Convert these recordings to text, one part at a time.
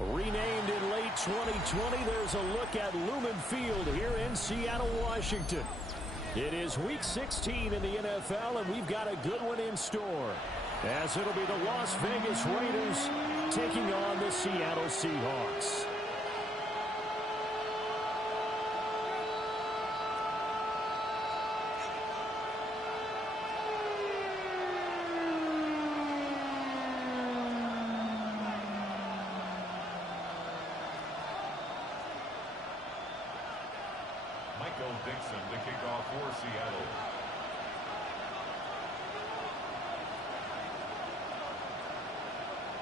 Renamed in late 2020, there's a look at Lumen Field here in Seattle, Washington. It is Week 16 in the NFL, and we've got a good one in store, as it'll be the Las Vegas Raiders taking on the Seattle Seahawks. To kick off for Seattle.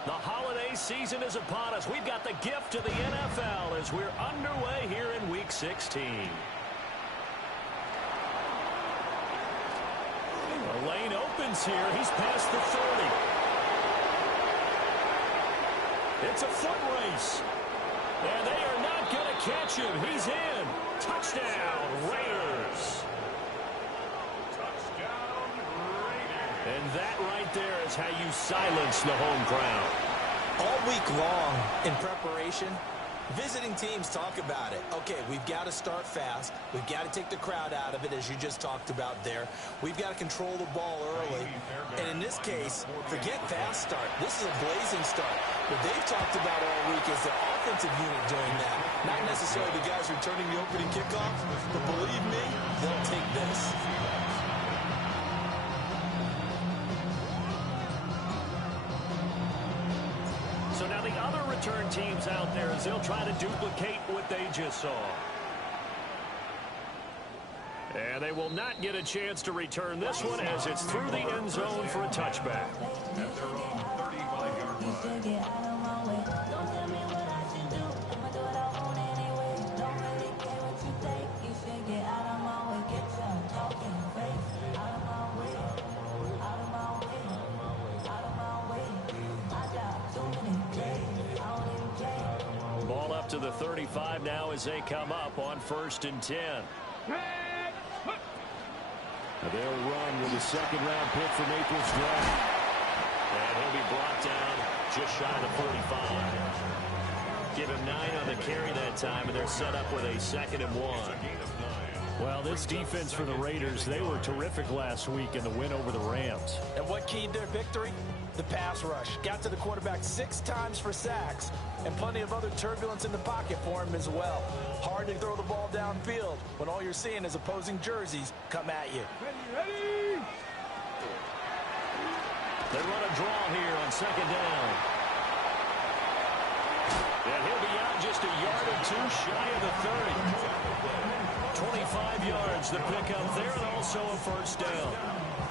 The holiday season is upon us. We've got the gift of the NFL as we're underway here in Week 16. The lane opens here. He's past the 30. It's a foot race. And they are not going to catch him. He's in. Touchdown, Raiders. Touchdown, Raiders. And that right there is how you silence the home crowd. All week long in preparation, visiting teams talk about it. Okay, we've got to start fast. We've got to take the crowd out of it, as you just talked about there. We've got to control the ball early. And in this case, forget fast start. This is a blazing start. What they've talked about all week is the offensive unit doing that. Not necessarily the guys returning the opening kickoff, but believe me, they'll take this. So now the other return teams out there, as they'll try to duplicate what they just saw. And they will not get a chance to return this one, as it's through the end zone for a touchback. At their own 35-yard line. Ball up to the 35 now as they come up on 1st and 10. They'll run with a second-round pick from April's draft. And he'll be brought down just shy of the 45. Give him 9 on the carry that time, and they're set up with a 2nd and 1. Well, this defense for the Raiders, they were terrific last week in the win over the Rams. And what keyed their victory? The pass rush. Got to the quarterback 6 times for sacks, and plenty of other turbulence in the pocket for him as well. Hard to throw the ball downfield when all you're seeing is opposing jerseys come at you. Ready. They run a draw here on 2nd down. And he'll be out just a yard or 2 shy of the 30. 25 yards the pickup there, and also a 1st down.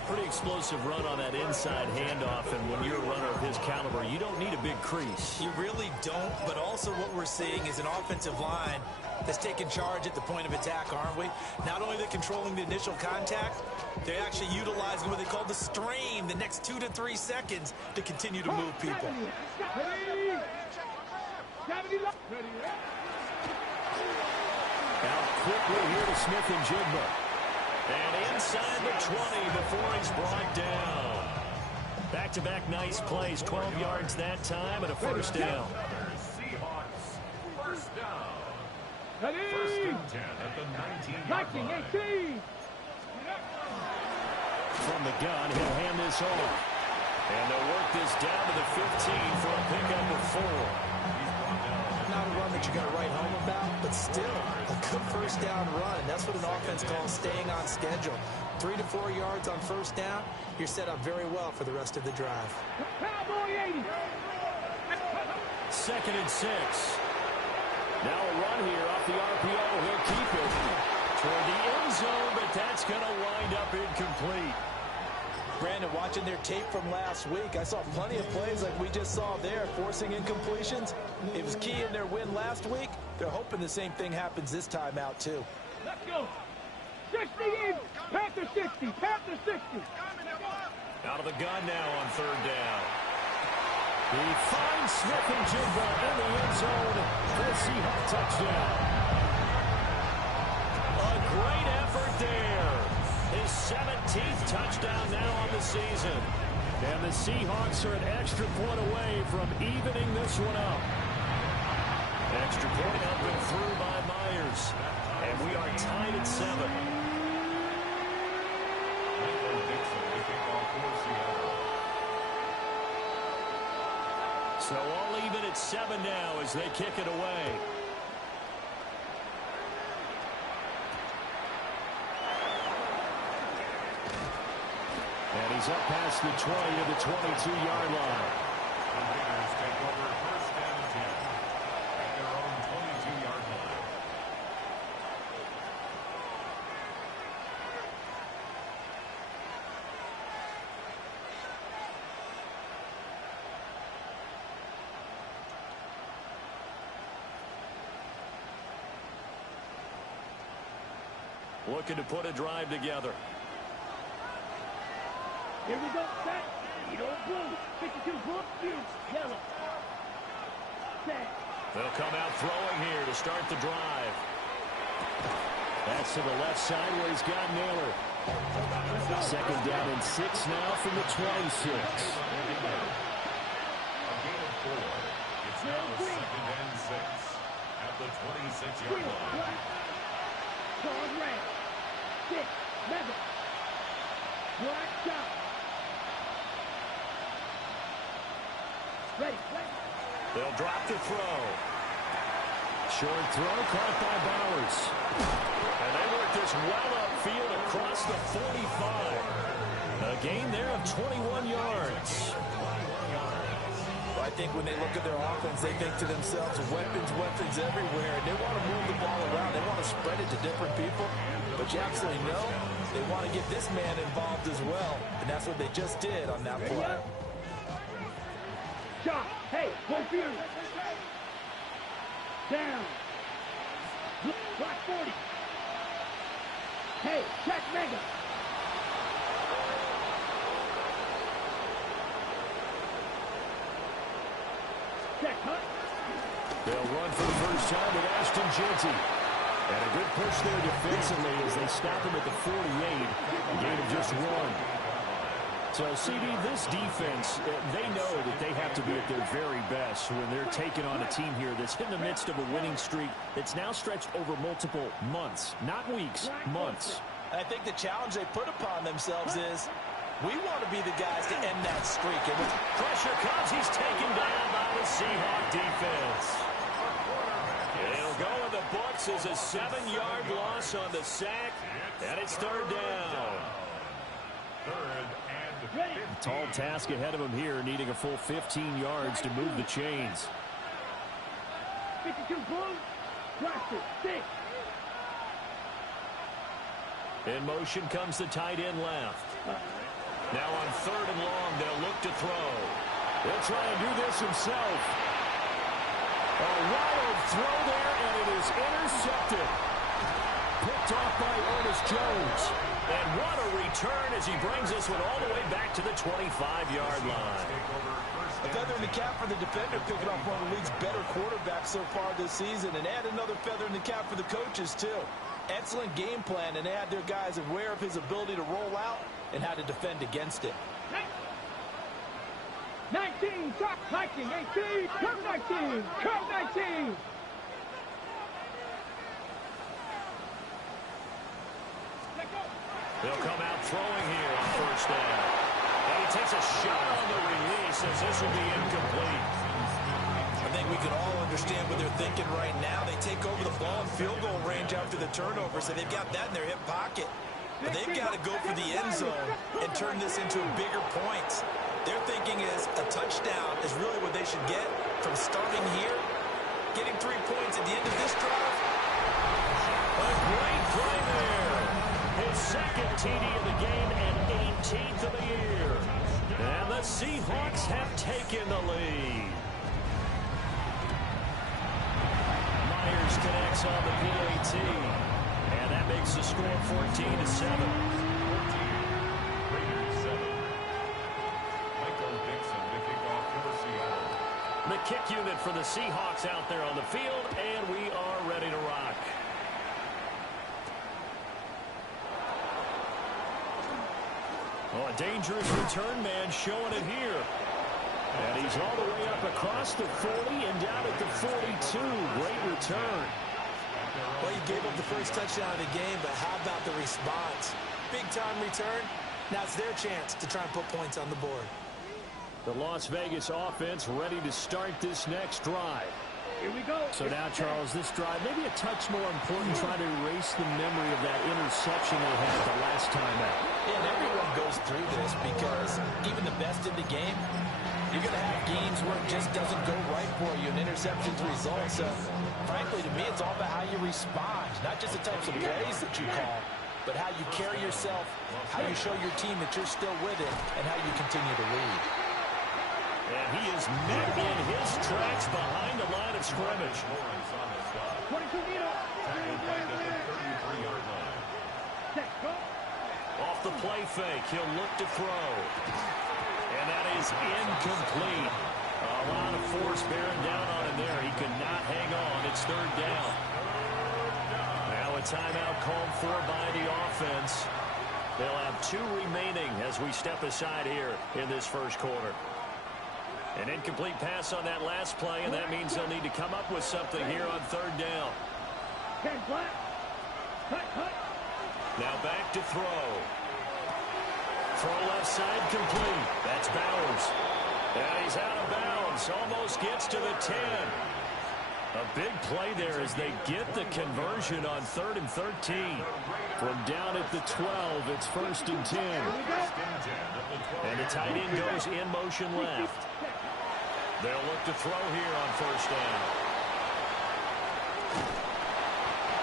Pretty explosive run on that inside handoff, and when you're a runner of his caliber, you don't need a big crease. You really don't, but also what we're seeing is an offensive line that's taking charge at the point of attack, aren't we? Not only are they controlling the initial contact, they're actually utilizing what they call the strain, the next 2 to 3 seconds, to continue to move people. Out quickly here to Smith and Jigba. And inside the 20 before he's brought down. Back-to-back nice plays, 12 yards that time and a 1st down. Seahawks, 1st down. 1st and 10 at the 19-yard line. From the gun, he'll hand this off. And they'll work this down to the 15 for a pickup of 4. Not a run that you got to write home about, but still a good 1st down run. That's what an offense calls staying on schedule. 3 to 4 yards on 1st down, you're set up very well for the rest of the drive. 2nd and 6. Now a run here off the RPO. He'll keep it toward the end zone, but that's going to wind up incomplete. Brandon, watching their tape from last week, I saw plenty of plays like we just saw there, forcing incompletions. It was key in their win last week. They're hoping the same thing happens this time out, too. Let's go. 60 in. Panther 60. Panther 60. Out of the gun now on 3rd down. He finds Smith and Jigba in the end zone for a Seahawk touchdown. A great effort there. His 17th touchdown now on the season. And the Seahawks are an extra point away from evening this one up. Extra point up and through by Myers. And we are tied at 7. So all even at 7 now as they kick it away. And he's up past the 20 to the 22-yard line. The Raiders take over first down and 10 at their own 22-yard line. Looking to put a drive together. Here we go, set. You don't blue. 52 blue, you yellow. Set. They'll come out throwing here to start the drive. That's to the left side where he's got Naylor. Second down and 6 now from the 26. A gain of 4. It's now second and 6 at the 26-yard line. Cross red. 6. Mega. Black shot. Ready. They'll drop the throw. Short throw caught by Bowers. And they work this well upfield across the 45. A gain there of 21 yards. I think when they look at their offense, they think to themselves, weapons everywhere. And they want to move the ball around. They want to spread it to different people. But you absolutely know they want to get this man involved as well. And that's what they just did on that play. Shot. Hey, go Fury. Down. Block 40. Hey, check Mega. Check, huh? They'll run for the first time with Ashton Jeanty. And a good push there defensively as they stop him at the 48. A gain of just 1. So, CD, this defense, they know that they have to be at their very best when they're taking on a team here that's in the midst of a winning streak that's now stretched over multiple months, not weeks, months. And I think the challenge they put upon themselves is we want to be the guys to end that streak. And with pressure comes, he's taken down by the Seahawk defense. It'll go in the books as a 7-yard loss on the sack, and it's third down. A tall task ahead of him here, needing a full 15 yards to move the chains. 52 blue, cluster, 6. In motion comes the tight end left. Now on third and long, they'll look to throw. He'll try and do this himself. A wild throw there, and it is intercepted. Picked off by Ernest Jones. And what a return as he brings this one all the way back to the 25-yard line. A feather in the cap for the defender, picking off one of the league's better quarterbacks so far this season, and add another feather in the cap for the coaches, too. Excellent game plan, and they had their guys aware of his ability to roll out and how to defend against it. 19, top 19, 18, come 19, come 19. They'll come out throwing here on first down. And he takes a shot on the release as this will be incomplete. I think we can all understand what they're thinking right now. They take over the ball in field goal range after the turnover, so they've got that in their hip pocket. But they've got to go for the end zone and turn this into bigger points. Their thinking is a touchdown is really what they should get from starting here, getting 3 points at the end of this drive. A great play there. His second TD of the game and 18th of the year. And the Seahawks have taken the lead. Myers connects on the PAT. And that makes the score 14-7. The kick unit for the Seahawks out there on the field, and we are ready to rock. Oh, a dangerous return man showing it here. And he's all the way up across the 40 and down at the 42. Great return. Well, you gave up the first touchdown of the game, but how about the response? Big-time return. Now it's their chance to try and put points on the board. The Las Vegas offense ready to start this next drive. Here we go. So now, Charles, this drive maybe a touch more important, trying to erase the memory of that interception they had the last time out. Yeah, and everyone goes through this because even the best in the game, you're going to have games where it just doesn't go right for you, and interceptions result. So, frankly, to me, it's all about how you respond, not just the types of plays that you call, but how you carry yourself, how you show your team that you're still with it, and how you continue to lead. And he is met in his tracks behind the line of scrimmage. 22 meters. Off the play fake, he'll look to throw. And that is incomplete. A lot of force bearing down on him there. He could not hang on. It's third down. Now a timeout called for by the offense. They'll have 2 remaining as we step aside here in this first quarter. An incomplete pass on that last play, and that means they'll need to come up with something here on third down. Now back to throw. Throw left side complete. That's Bowers. And he's out of bounds. Almost gets to the 10. A big play there as they get the conversion on 3rd and 13. From down at the 12, it's 1st and 10. And the tight end goes in motion left. They'll look to throw here on 1st down.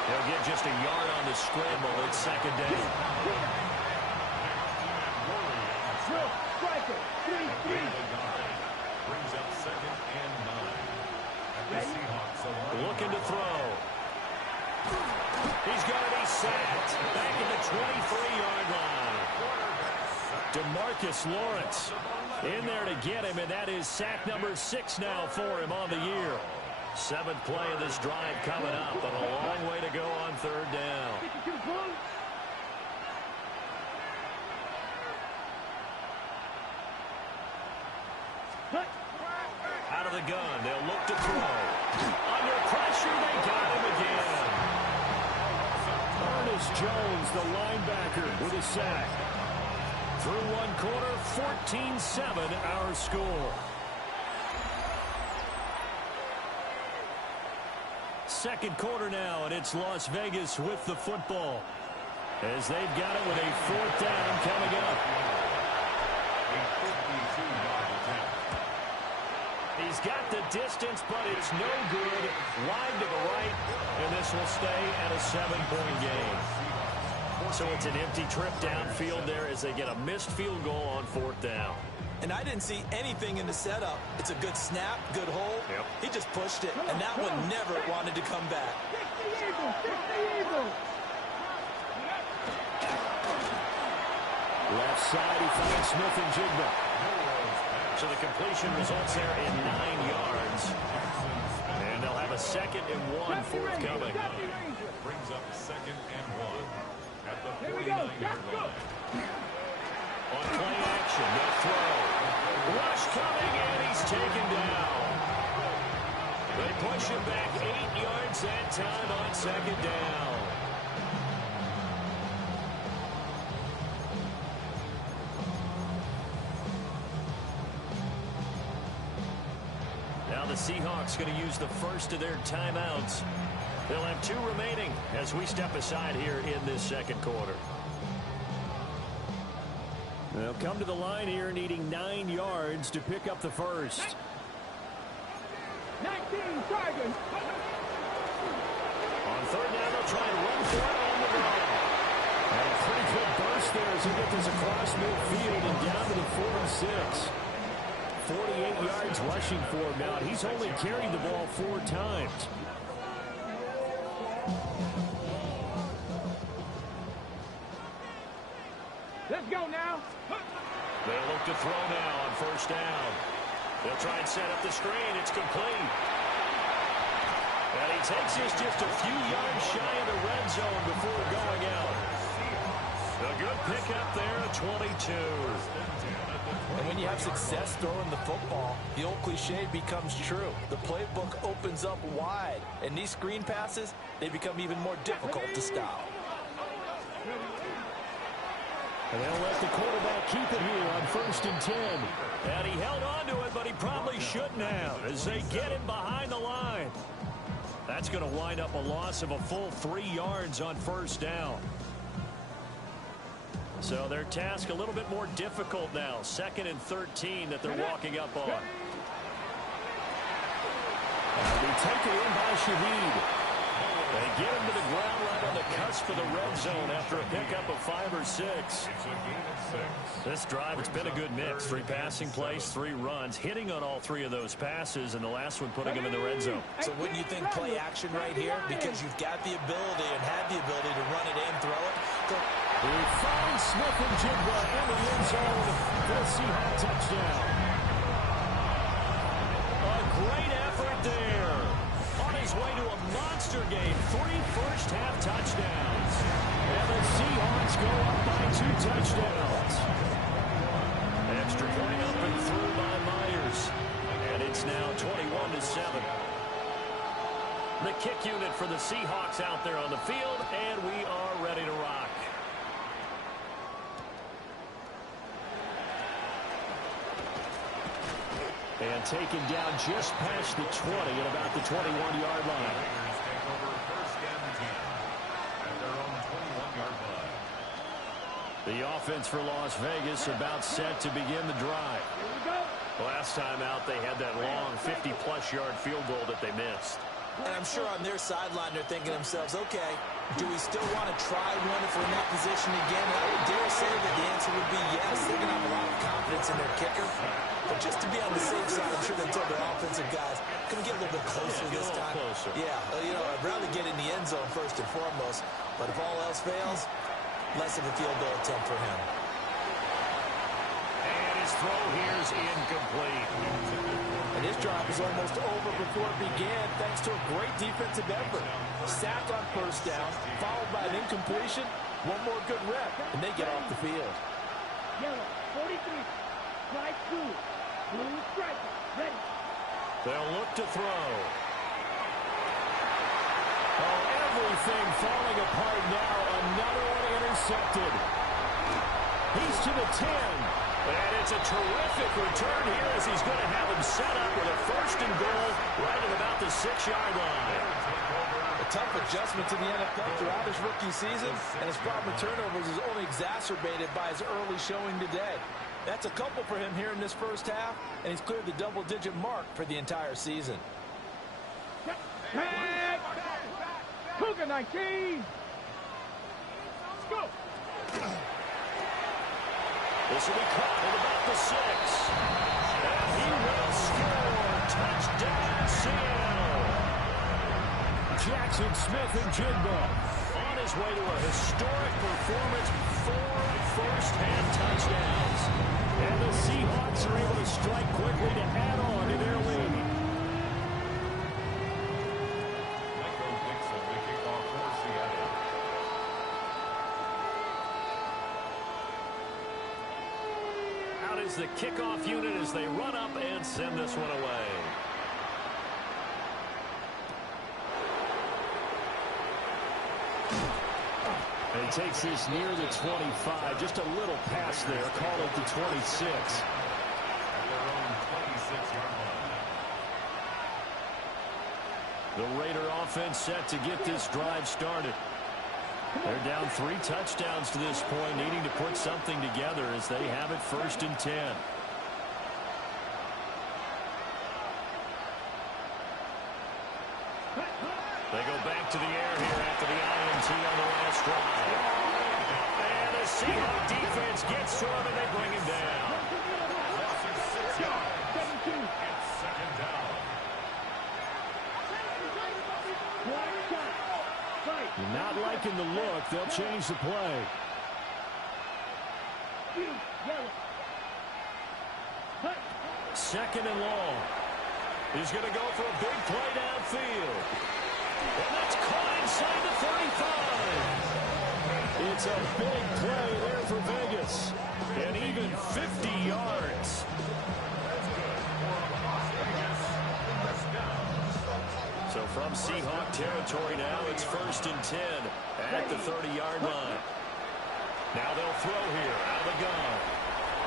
They'll get just a yard on the scramble. It's 2nd down. Brings up 2nd and 9. The Seahawks looking to throw. He's going to be sacked. Back at the 23-yard line. DeMarcus Lawrence in there to get him, and that is sack number 6 now for him on the year. 7th play of this drive coming up, and a long way to go on 3rd down. Out of the gun, they'll look to throw. Under pressure, they got him again. Ernest Jones, the linebacker, with a sack. Through 1 quarter, 14-7 our score. 2nd quarter now, and it's Las Vegas with the football, as they've got it with a 4th down coming up. He's got the distance, but it's no good. Wide to the right, and this will stay at a 7-point game. So it's an empty trip downfield there as they get a missed field goal on 4th down. And I didn't see anything in the setup. It's a good snap, good hold. Yep. He just pushed it, and that one never wanted to come back. Left side, he finds Smith and Jigba. So the completion results there in 9 yards. And they'll have a 2nd and 1 forthcoming. Brings up 2nd and 1 at the 49-yard line. On play action, they'll throw. Rush coming, and he's taken down. They push him back 8 yards that time on 2nd down. Now the Seahawks going to use the first of their timeouts. They'll have 2 remaining as we step aside here in this 2nd quarter. They'll come to the line here needing 9 yards to pick up the first. 19 Tigers. On 3rd down, they'll try and run for it on the run. And a pretty good burst there as he gets this across midfield and down to the 46. 48 yards rushing for him now. He's only carried the ball 4 times. Let's go now. They'll look to throw now on 1st down. They'll try and set up the screen. It's complete. And he takes this just a few yards shy of the red zone before going out. The good pickup there at 22. And when you have success throwing the football, the old cliche becomes true. The playbook opens up wide, and these screen passes, they become even more difficult to stop. And they'll let the quarterback keep it here on 1st and 10. And he held on to it, but he probably shouldn't have as they get him behind the line. That's going to wind up a loss of a full 3 yards on 1st down. So their task a little bit more difficult now. 2nd and 13 that they're walking up on. And they take it in by Shaheed. They get him to the ground right on the cusp of the red zone after a pickup of 5 or 6. This drive, it's been a good mix. 3 passing plays, 3 runs, hitting on all 3 of those passes, and the last one putting him in the red zone. So wouldn't you think play action right here? Because you've got the ability and have the ability to run it and throw it. He finds Smith and Jigba in the end zone for the Seahawks touchdown. A great effort there. On his way to a monster game. 3 first-half touchdowns. And the Seahawks go up by 2 touchdowns. Extra point up and through by Myers. And it's now 21-7. The kick unit for the Seahawks out there on the field, and we are ready to rock. And taken down just past the 20 at about the 21-yard line. Take over 1st and 10 at their own 21-yard line. The offense for Las Vegas about set to begin the drive. Last time out, they had that long 50-plus yard field goal that they missed. And I'm sure on their sideline they're thinking to themselves, okay, do we still want to try one if we're in that position again? I would dare say that the answer would be yes. They're going to have a lot of confidence in their kicker. But just to be on the safe side, I'm sure they tell their offensive guys, can we get a little bit closer this time? Yeah, you know, I'd rather get in the end zone first and foremost. But if all else fails, less of a field goal attempt for him. And his throw here is incomplete. And his drive was almost over before it began thanks to a great defensive effort. Sacked on 1st down, followed by an incompletion. One more good rep, and they get off the field. Yellow, 43. Strike 2. Blue striker. Ready. They'll look to throw. Oh, everything falling apart now. Another one intercepted. He's to the 10. And it's a terrific return here as he's going to have him set up with a 1st and goal right at about the 6-yard line. A tough adjustment to the NFL throughout his rookie season, and his problem with turnovers is only exacerbated by his early showing today. That's a couple for him here in this 1st half, and he's cleared the double-digit mark for the entire season. Cougar 19. Let's go. This will be caught at about the 6. And he will score. Touchdown, Seattle. Jackson Smith and Jigba on his way to a historic performance. 4 first-half touchdowns. And the Seahawks are able to strike quickly to add on to their lead. Is the kickoff unit as they run up and send this one away. And he takes this near the 25, just a little pass there, call it the 26. The Raider offense set to get this drive started. They're down 3 touchdowns to this point, needing to put something together as they have it 1st and 10. They go back to the air here after the INT on the last drive. And the Seahawks defense gets to him and they bring him down. Second down. You're not liking the look. They'll change the play. Second and long. He's going to go for a big play downfield. And that's caught inside the 35. It's a big play there for Vegas. And even 50 yards. So from Seahawk territory now, it's 1st and 10 at the 30-yard line. Now they'll throw here out of the gun.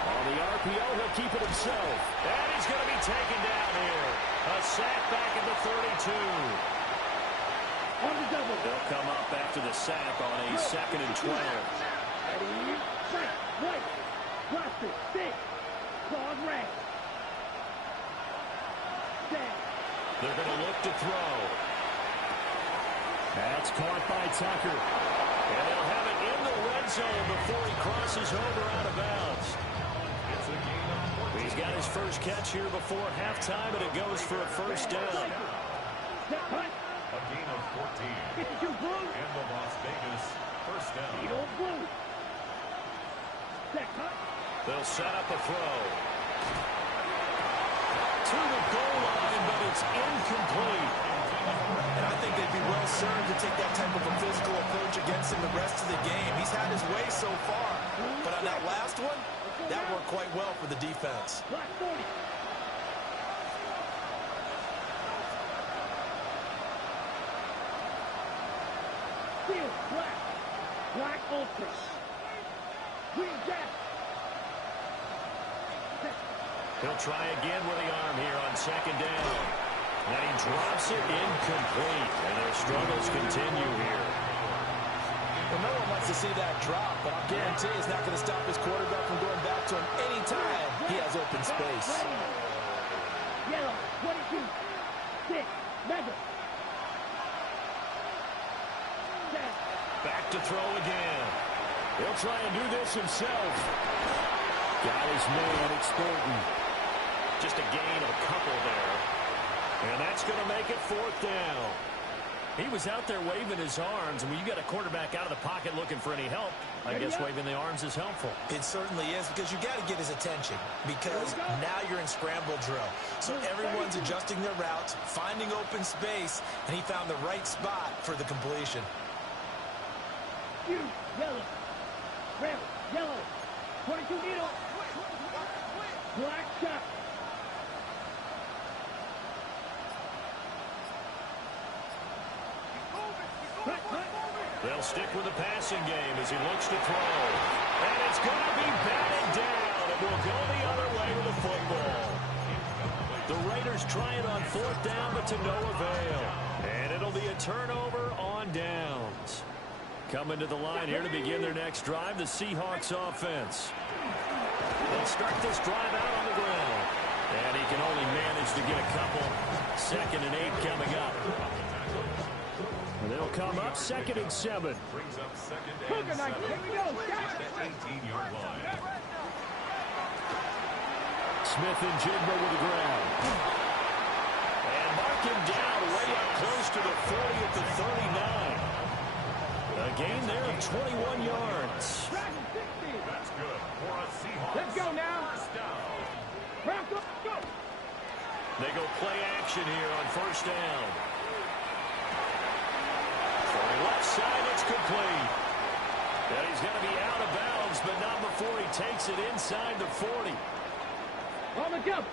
On the RPO, he'll keep it himself. And he's going to be taken down here. A sack back at the 32. On the double. They'll come up after the sack on a 2nd and 12. Ready, right, right. Roster, stick. Claws red. Set. They're going to look to throw. That's caught by Tucker. And they'll have it in the red zone before he crosses over out of bounds. He's got his first catch here before halftime, and it goes for a 1st down. Set, cut. A gain of 14. 52 blue. And the Las Vegas 1st down. Eagle blue. Set, cut. They'll set up a throw. To the goal line, but it's incomplete. And I think they'd be well served to take that type of a physical approach against him the rest of the game. He's had his way so far. But on that last one, that worked quite well for the defense. Black 40. Steel, black. Black ultras. Green jack. He'll try again with the arm here on 2nd down. And he drops it incomplete. And their struggles continue here. Well, no one wants to see that drop, but I'll guarantee it's not going to stop his quarterback from going back to him anytime he has open space. Yellow, 22. 6. Mega. Set. Back to throw again. He'll try and do this himself. Got his man exporting. Just a gain of a couple there. And that's going to make it 4th down. He was out there waving his arms, and when you got a quarterback out of the pocket looking for any help, I guess waving the arms is helpful. It certainly is, because you got to get his attention, because now you're in scramble drill. So everyone's adjusting their routes, finding open space, and he found the right spot for the completion. You, yellow. Red, yellow. 22 needle. Black shot. They'll stick with the passing game as he looks to throw. And it's going to be batted down. It will go the other way with the football. The Raiders try it on 4th down, but to no avail. And it'll be a turnover on downs. Coming to the line here to begin their next drive, the Seahawks offense. They'll start this drive out on the ground. And he can only manage to get a couple. 2nd and 8 coming up. And they'll come up 2nd and 7. Brings up 2nd and 7. Here we go. At the 18-yard line. Smith and Jigba with the ground. And mark him down way up close to the 40 at the 39. A gain there of 21 yards. That's good for a Seahawks. Let's go now. 1st down. Round up, go. They go play action here on 1st down. For the left side, it's complete. And he's going to be out of bounds, but not before he takes it inside the 40. On the jump.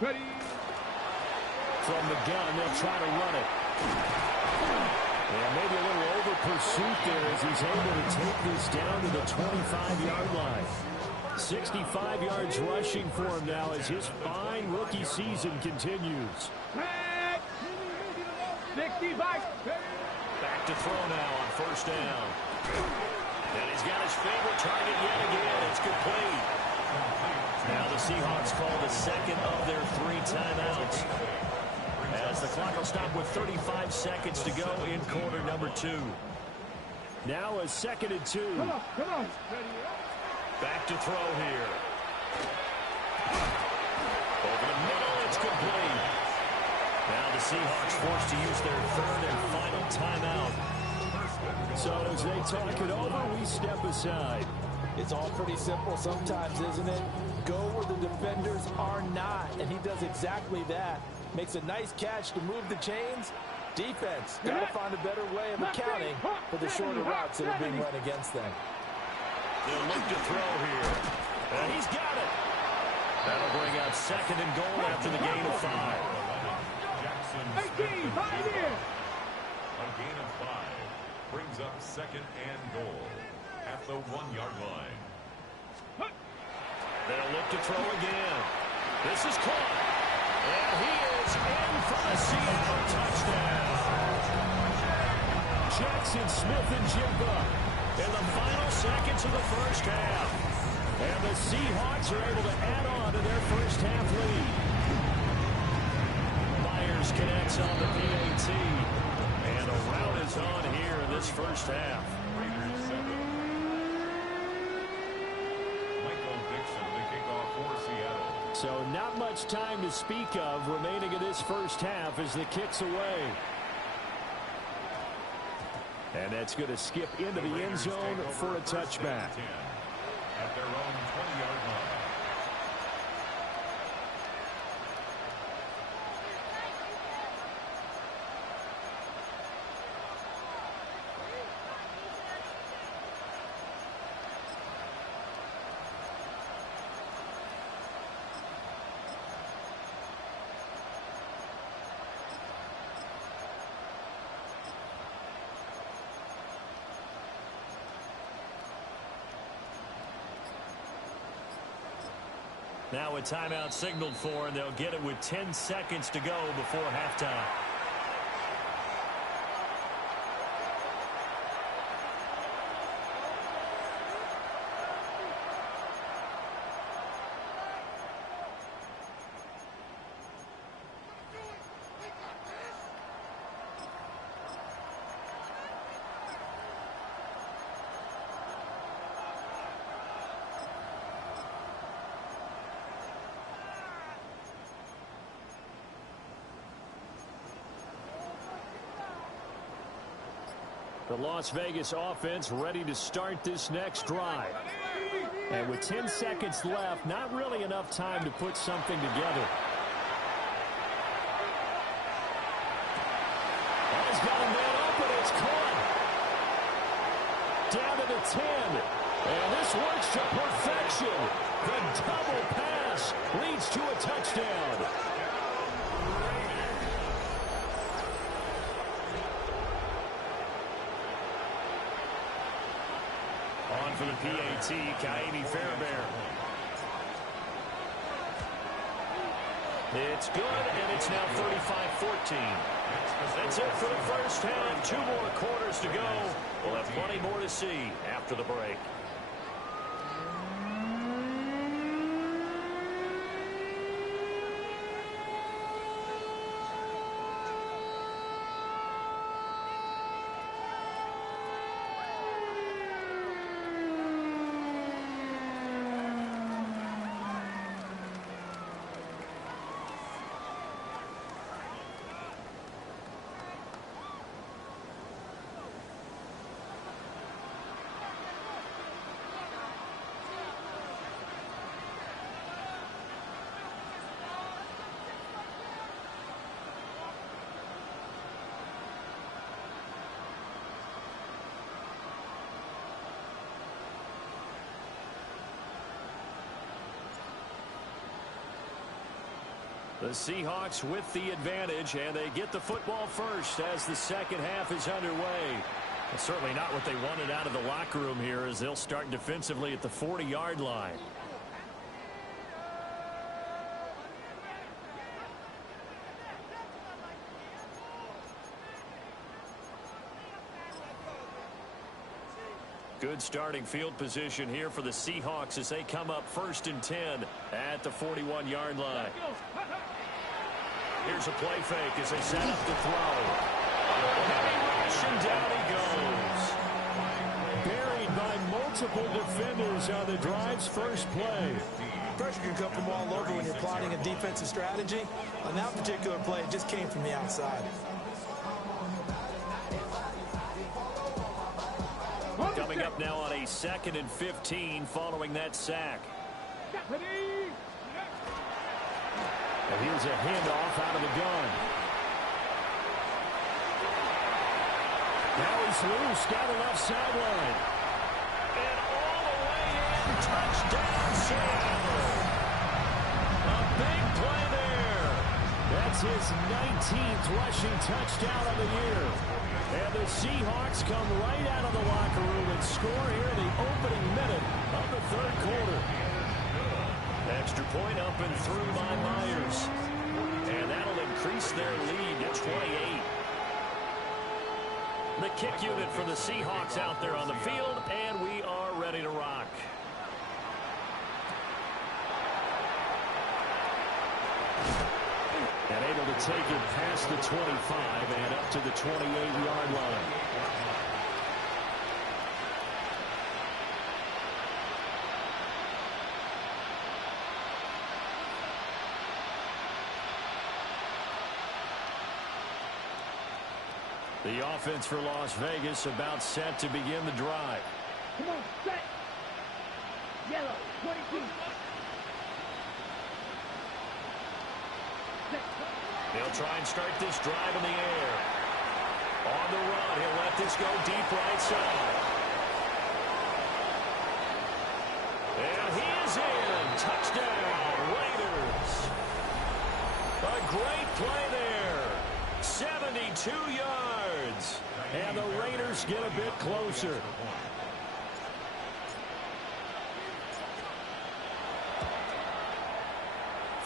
Ready. From the gun, they'll try to run it. And maybe a little over pursuit there as he's able to take this down to the 25-yard line. 65 yards rushing for him now as his fine rookie season continues. 65. Back to throw now on 1st down. And he's got his favorite target yet again. It's complete. Now the Seahawks call the 2nd of their 3 timeouts, as the clock will stop with 35 seconds to go in quarter number 2. Now a 2nd and 2. Come on, come on. Back to throw here. Over the middle, it's complete. Now the Seahawks forced to use their 3rd and final timeout. So as they talk it over, we step aside. It's all pretty simple sometimes, isn't it? Go where the defenders are not, and he does exactly that. Makes a nice catch to move the chains, Defense, got to find a better way of accounting for the shorter routes that are being run against them. They'll look to throw here. And he's got it. That'll bring out 2nd and goal after the gain of 5. Jackson Smith a gain of 5 brings up 2nd and goal at the 1-yard line. They'll look to throw again. This is caught. And he is in for the Seattle touchdown. Jackson Smith and Jigba in the final seconds of the first half. And the Seahawks are able to add on to their first half lead. Myers connects on the PAT. And a rout is on here in this first half. Raiders 7. Michael Dixon, the kickoff for Seattle. So not much time to speak of remaining in this first half as the kick's away. And that's going to skip into the end zone for a touchback. At their own 20-yard line. Now a timeout signaled for, and they'll get it with 10 seconds to go before halftime. The Las Vegas offense ready to start this next drive. And with 10 seconds left, not really enough time to put something together. Oh, he's got a man up, and it's caught. Down to the 10. And this works to perfection. The double pass leads to a touchdown. On for the PAT, Kaimi Fairbairn. It's good, and it's now 35-14. That's it for the first half. 2 more quarters to go. We'll have plenty more to see after the break. The Seahawks with the advantage, and they get the football first as the second half is underway. It's certainly not what they wanted out of the locker room here as they'll start defensively at the 40-yard line. Good starting field position here for the Seahawks as they come up 1st and 10 at the 41-yard line. Here's a play fake as they set up the throw. Heavy rush, and down he goes. Buried by multiple defenders on the drive's first play. Pressure can come from all over when you're plotting a defensive strategy. On that particular play, it just came from the outside. Coming up now on a 2nd and 15 following that sack. And here's a handoff out of the gun. Now he's loose down the left sideline. And all the way in. Touchdown, Seattle. A big play there. That's his 19th rushing touchdown of the year. And the Seahawks come right out of the locker room and score here in the opening minute of the third quarter. Extra point up and through by Myers. And that'll increase their lead to 28. The kick unit for the Seahawks out there on the field, and we are ready to rock. And able to take it past the 25 and up to the 28-yard line. The offense for Las Vegas about set to begin the drive. Come on, set. Yellow, 22. They'll try and start this drive in the air. On the run, he'll let this go deep right side. And he is in. Touchdown, Raiders. A great play there. 72 yards. And the Raiders get a bit closer.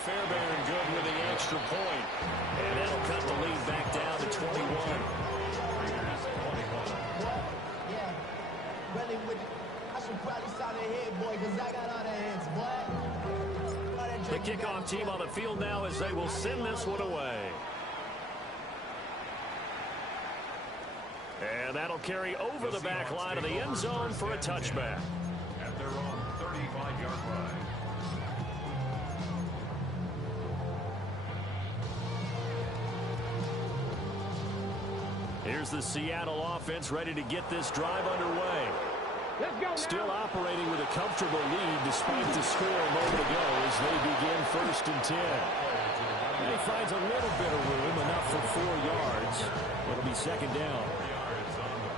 Fairbairn good with the extra point. And that'll cut the lead back down to 21. Yeah, really with it. I should probably sign a head, boy, because I got all the heads, boy. The kickoff team on the field now as they will send this one away. And that'll carry over the back line of the end zone for a touchback. At their own 35-yard line. Here's the Seattle offense ready to get this drive underway. Let's go now. Still operating with a comfortable lead despite the score a moment ago as they begin 1st and 10. And he finds a little bit of room, enough for 4 yards. It'll be second down.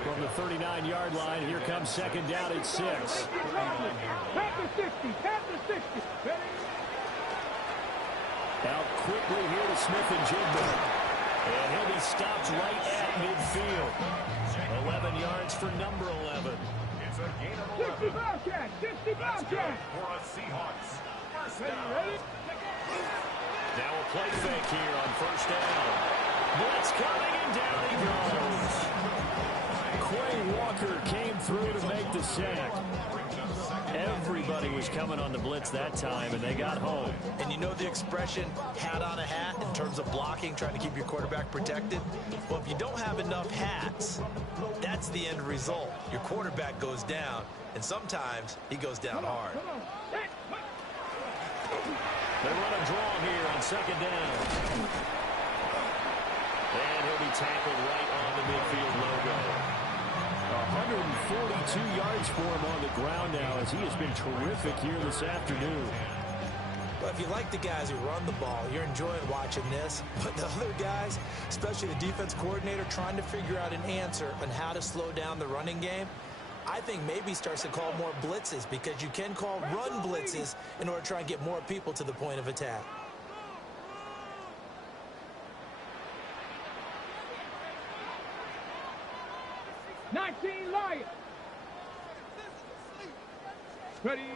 From the 39-yard line, here comes second down at 6. Tap the 60, tap the 60. Ready? Out quickly here to Smith and Jigba. And he'll be stopped right at midfield. 11 yards for number 11. It's a gain of 11. 60 Bobcat, 60 Bobcat. For a Seahawks. First down. Ready? Now a play fake here on 1st down. Blitz coming and down he goes. Quay Walker came through to make the sack. Everybody was coming on the blitz that time, and they got home. And you know the expression, hat on a hat, in terms of blocking, trying to keep your quarterback protected? Well, if you don't have enough hats, that's the end result. Your quarterback goes down, and sometimes he goes down hard. They run a draw here on second down. And he'll be tackled right on the midfield logo. 142 yards for him on the ground now as he has been terrific here this afternoon. But if you like the guys who run the ball, you're enjoying watching this. But the other guys, especially the defense coordinator, trying to figure out an answer on how to slow down the running game, I think maybe starts to call more blitzes, because you can call run blitzes in order to try and get more people to the point of attack. Lions. Ready?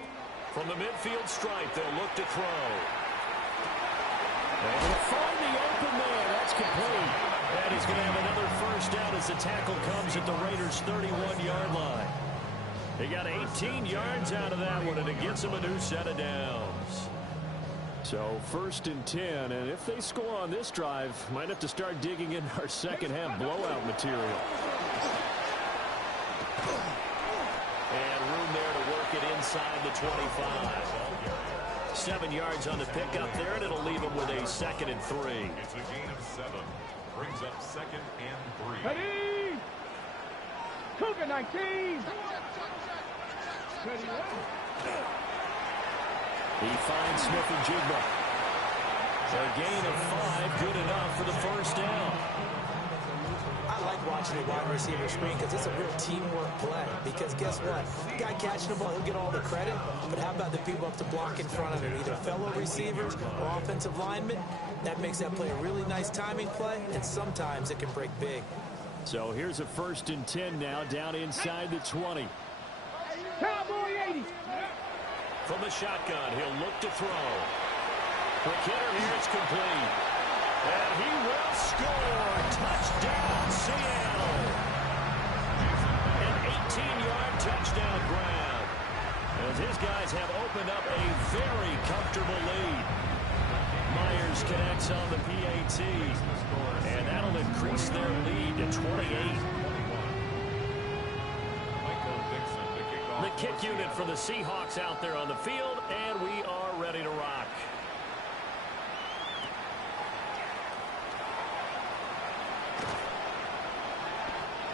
From the midfield stripe, they'll look to throw. And they'll find the open man. That's complete. And he's going to have another first down as the tackle comes at the Raiders' 31-yard line. He got 18 yards out of that one, and it gets him a new set of downs. So 1st and 10, and if they score on this drive, might have to start digging in our second-half blowout material. And room there to work it inside the 25. 7 yards on the pickup there, and it'll leave him with a 2nd and 3. It's a gain of 7. Brings up 2nd and 3. Ready? Cougar 19. Ready? He finds Smith and Jigba. A gain of 5, good enough for the first down. I like watching the wide receiver screen because it's a real teamwork play. Because guess what? The guy catching the ball, he'll get all the credit. But how about the people up to block in front of him, either fellow receivers or offensive linemen? That makes that play a really nice timing play, and sometimes it can break big. So here's a 1st and 10 now, down inside the 20. Cowboy 80. From the shotgun, he'll look to throw. The kicker here is complete. And he will score. Touchdown, Seattle. An 18-yard touchdown grab. As his guys have opened up a very comfortable lead. Myers connects on the PAT. And that'll increase their lead to 28. The kick unit for the Seahawks out there on the field, and we are ready to rock.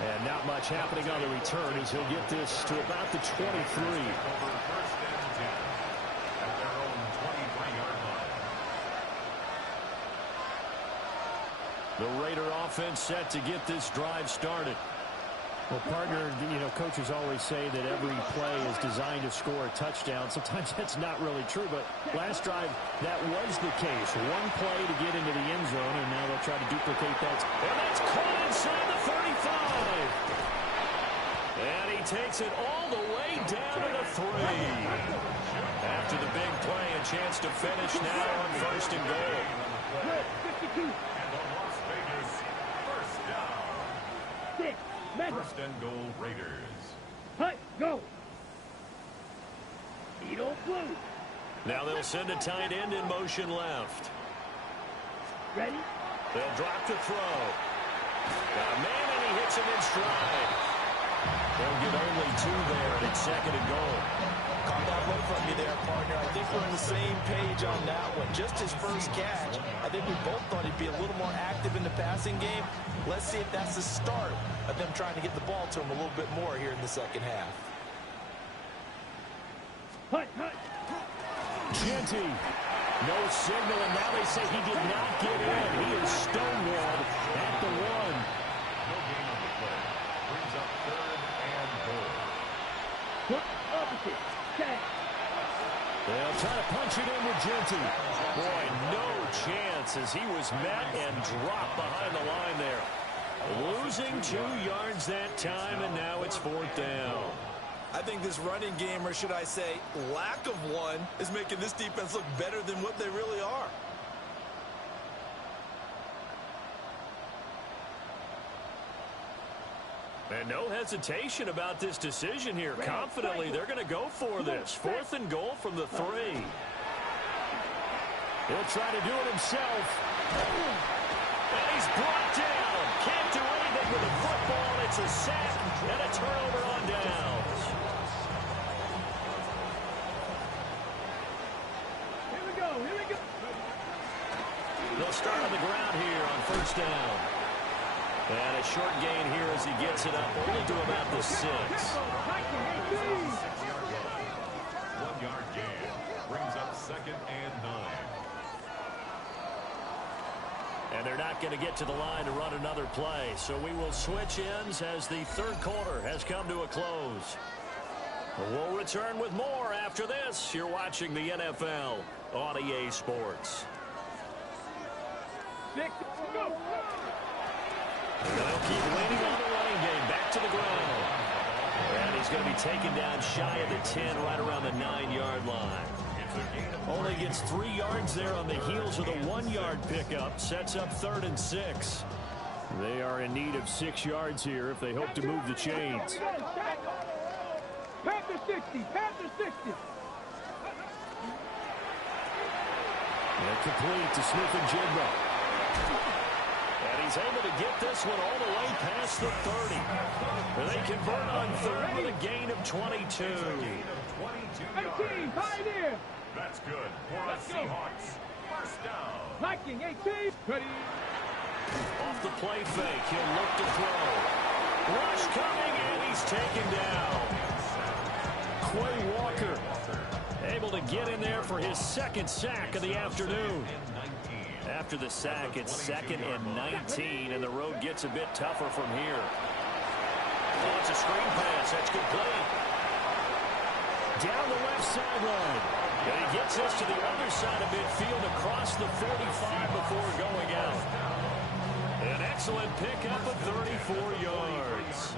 And not much happening on the return as he'll get this to about the 23. The Raider offense set to get this drive started. Well, partner, coaches always say that every play is designed to score a touchdown. Sometimes that's not really true, but last drive, that was the case. One play to get into the end zone, and now they'll try to duplicate that. And that's caught inside the 35. And he takes it all the way down to the 3. After the big play, a chance to finish now on 1st and goal. 52. First and goal, Raiders. Hut, go. Edo blue. Now they'll send a tight end in motion left. Ready? They'll drop to throw. Got a man, and he hits him in stride. They'll get only 2 there, and it's 2nd and goal. Caught that look from me there, partner. I think we're on the same page on that one. Just his first catch. I think we both thought he'd be a little more active in the passing game. Let's see if that's the start of them trying to get the ball to him a little bit more here in the second half. Hut, hut. Genty. No signal, and now they say he did not get in. He is stonewalled at the 1. No gain on the play. Brings up 3rd and goal. Hook, opposite. Tag. They'll try to punch it in with Genty. Boy, no chance as he was met and dropped behind the line there. Losing 2 yards that time, and now it's 4th down. I think this running game, or should I say lack of one, is making this defense look better than what they really are. And no hesitation about this decision here. Confidently, they're going to go for this. 4th and goal from the 3. He'll try to do it himself. And he's brought down. Can't do anything with the football. It's a sack and a turnover on downs. Here we go, here we go. They'll start on the ground here on 1st down. And a short gain here as he gets it up only to about the 6. 1-yard gain. Brings up 2nd and 9. And they're not going to get to the line to run another play. So we will switch ends as the 3rd quarter has come to a close. We'll return with more after this. You're watching the NFL on EA Sports. 6, go. They'll keep leaning on the running game. Back to the ground. And he's going to be taken down shy of the 10, right around the 9-yard line. Only gets 3 yards there on the heels of the 1-yard pickup. Sets up 3rd and 6. They are in need of 6 yards here if they hope to move the chains. Panther 60, Panther 60. And complete to Smith and Jigba. And he's able to get this one all the way past the 30. And they convert on 3rd with a gain of 22. 18, pioneer. That's good for the Seahawks. 1st down. Viking 18. Ready. Off the play fake, he'll look to throw. Rush coming, and he's taken down. Quay Walker able to get in there for his 2nd sack of the afternoon. After the sack, it's 2nd and 19, and the road gets a bit tougher from here. Oh, it's a screen pass. That's complete. Down the left sideline. And he gets this to the other side of midfield across the 45 before going out. An excellent pickup of 34 yards.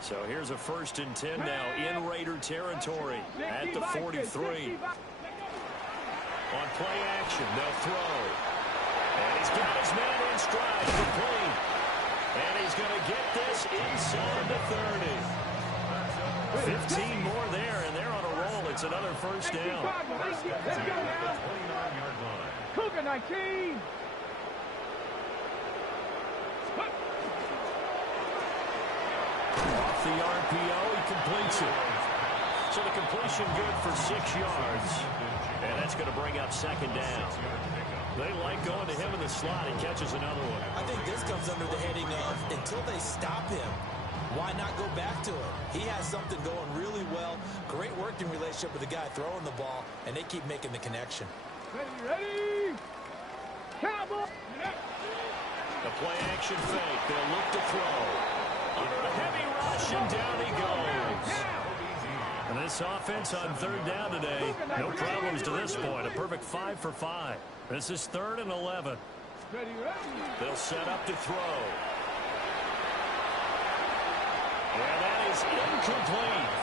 So here's a 1st and 10 now in Raider territory at the 43. On play action, they'll throw. And he's got his man in stride, complete. And he's going to get this inside the 30. 15 more there, and they're on a roll. It's another 1st down. Let's go now. Cougar 19. Off the RPO, he completes it. So the completion good for 6 yards. And that's going to bring up 2nd down. They like going to him in the slot. He catches another one. I think this comes under the heading of until they stop him, why not go back to him? He has something going really well. Great working relationship with the guy throwing the ball, and they keep making the connection. Ready? Cowboy. The play action fake. They'll look to throw. Under a heavy rush, and down he goes. And this offense on 3rd down today, no problems to this point. A perfect 5 for 5. This is 3rd and 11. They'll set up to throw. And that is incomplete.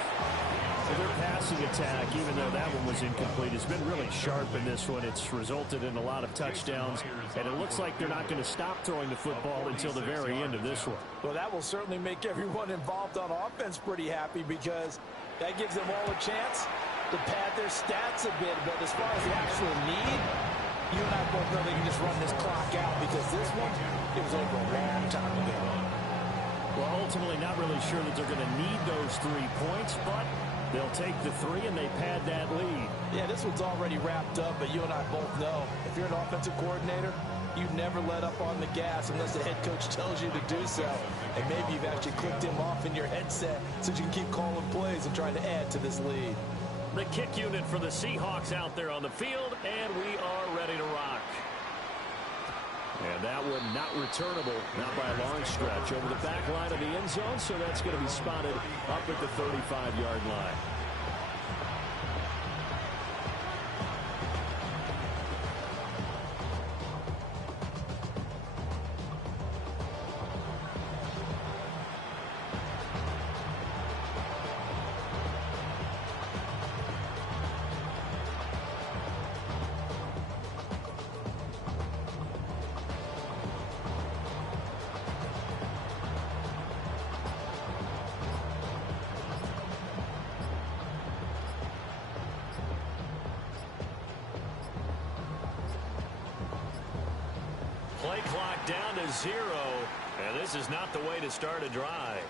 Their passing attack, even though that one was incomplete, has been really sharp in this one. It's resulted in a lot of touchdowns, and it looks like they're not going to stop throwing the football until the very end of this one. Well, that will certainly make everyone involved on offense pretty happy because that gives them all a chance to pad their stats a bit. But as far as the actual need, you and I both know they can just run this clock out because this one, it was over a long time ago. Well, ultimately not really sure that they're going to need those 3 points, but they'll take the 3 and they pad that lead. Yeah, this one's already wrapped up, but you and I both know if you're an offensive coordinator, you never let up on the gas unless the head coach tells you to do so. And maybe you've actually clicked him off in your headset so you can keep calling plays and trying to add to this lead. The kick unit for the Seahawks out there on the field, and we are ready to rock. And that one not returnable, not by a long stretch, over the back line of the end zone, so that's going to be spotted up at the 35-yard line. Play clock down to 0, and this is not the way to start a drive.